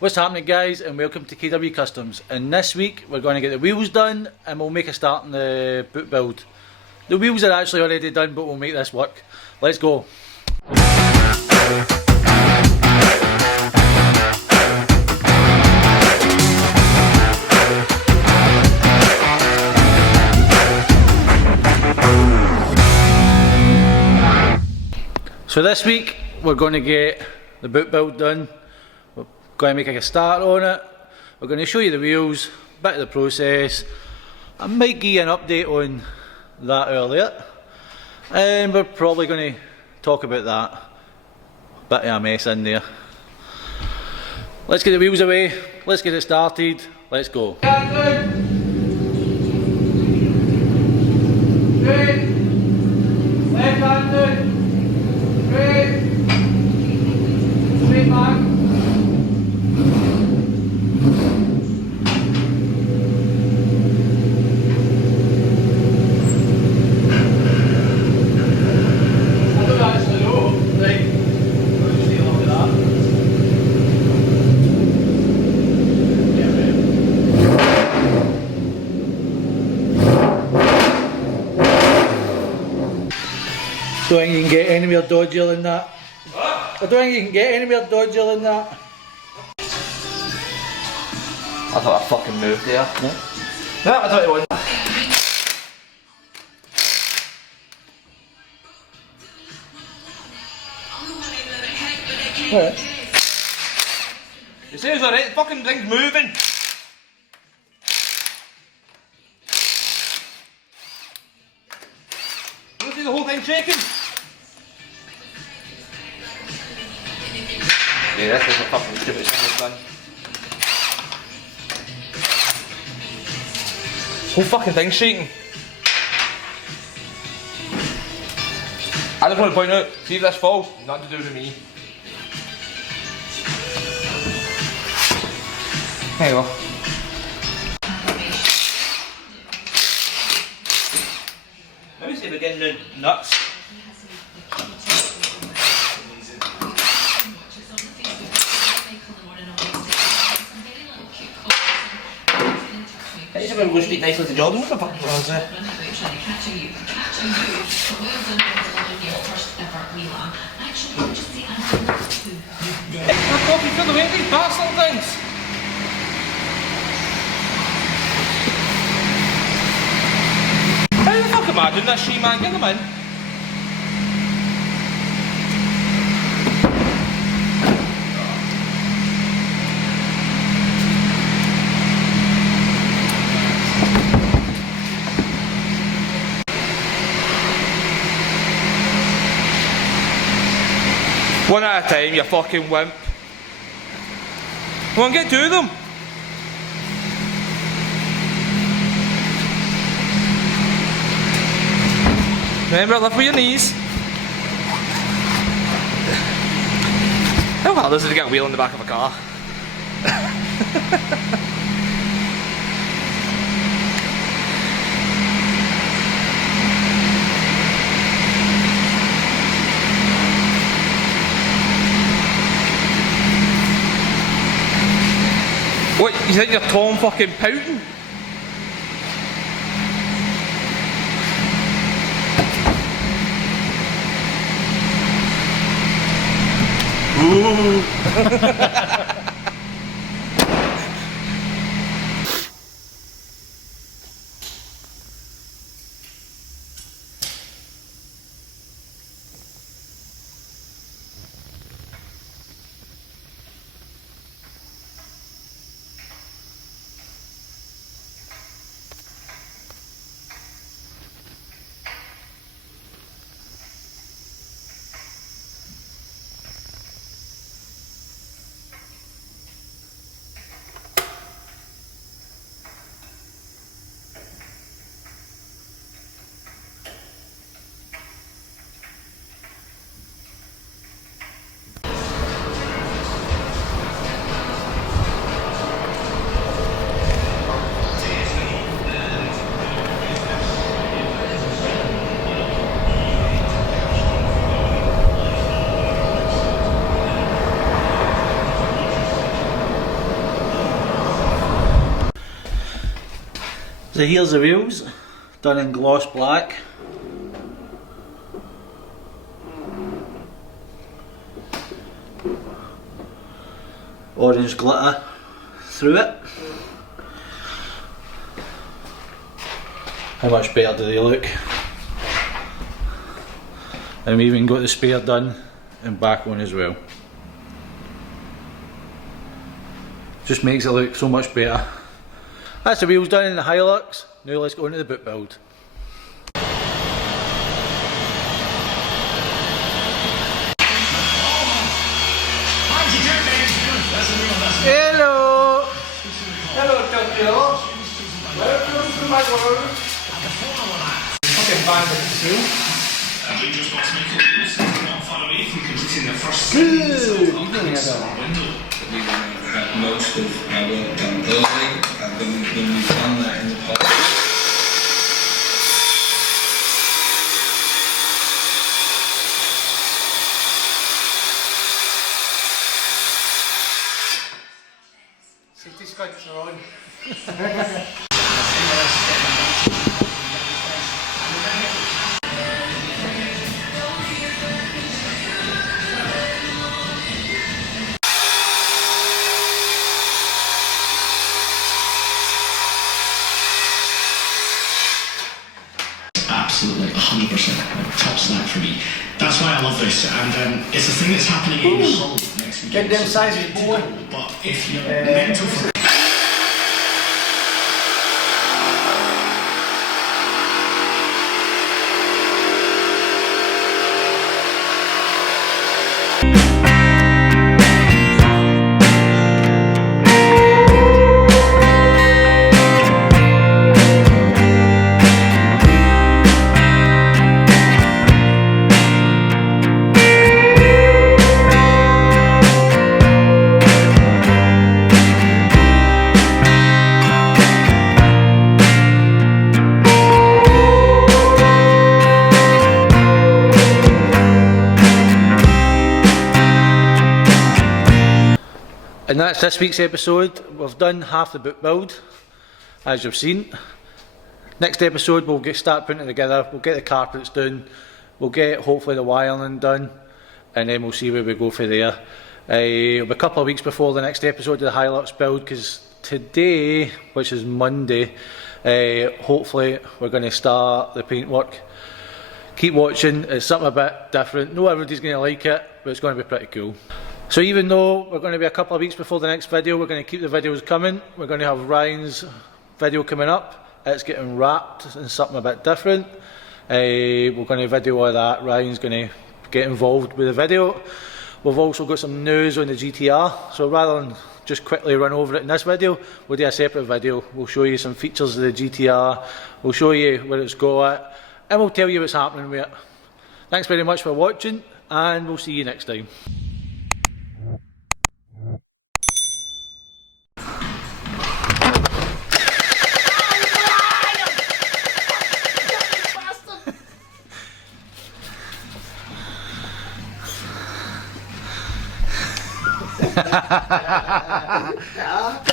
What's happening, guys, and welcome to KW Customs. And this week we're going to get the wheels done and we'll make a start on the boot build. The wheels are actually already done, but we'll make this work. Let's go. So this week we're going to get the boot build done. We're going to make a start on it. We're going to show you the wheels, a bit of the process. I might give you an update on that earlier. And we're probably going to talk about that. Bit of a mess in there. Let's get the wheels away, let's get it started, let's go. I don't think you can get anywhere dodgier than that. What? I don't think you can get anywhere dodgier than that. I thought I fucking moved there. No? No, I thought it wasn't. Right. You say it's alright, the fucking thing's moving. You don't see the whole thing shaking? Yeah, this is a fucking stupid thing I've done. Whole fucking thing's shaking. I just want to point out, see if this falls, nothing to do with me. There you go. Let me see if we're getting the nuts. I just want to go straight nicely to Jordan. What the fuck was it? Fuck off, you feel the weight of these bastard things! How the fuck imagine that she-man? Get them in. One at a time, you fucking wimp. Come on, get two of them. Remember, lift with your knees. How hard is it to get a wheel in the back of a car? What, you think you're Tom fucking pouting? Ooh. So here's the wheels, done in gloss black. Orange glitter through it. How much better do they look? And we even got the spare done and back one as well. Just makes it look so much better. That's the wheels done in the Hilux. Now let's go into the boot build. Hello! Hello, Tokyo. Welcome to my world. Fucking band at the zoo. Good. We had most of our work done early, and when we've done that in the past. Safety skunks are on. Absolutely, 100%, top snack for me. That's why I love this, and it's a thing that's happening in Hull next week. Get them sizes, boy. But if you're mental for And that's this week's episode. We've done half the boot build, as you've seen. Next episode we'll start putting it together, we'll get the carpets done, we'll get hopefully the wiring done, and then we'll see where we go from there. It'll be a couple of weeks before the next episode of the Hilux build, because today, which is Monday, hopefully we're going to start the paint work. Keep watching, it's something a bit different. Not everybody's going to like it, but it's going to be pretty cool. So even though we're going to be a couple of weeks before the next video, we're going to keep the videos coming. We're going to have Ryan's video coming up. It's getting wrapped in something a bit different. We're going to video all that. Ryan's going to get involved with the video. We've also got some news on the GTR. So rather than just quickly run over it in this video, we'll do a separate video. We'll show you some features of the GTR. We'll show you where it's going. And we'll tell you what's happening with it. Thanks very much for watching, and we'll see you next time. Ha ha ha ha ha!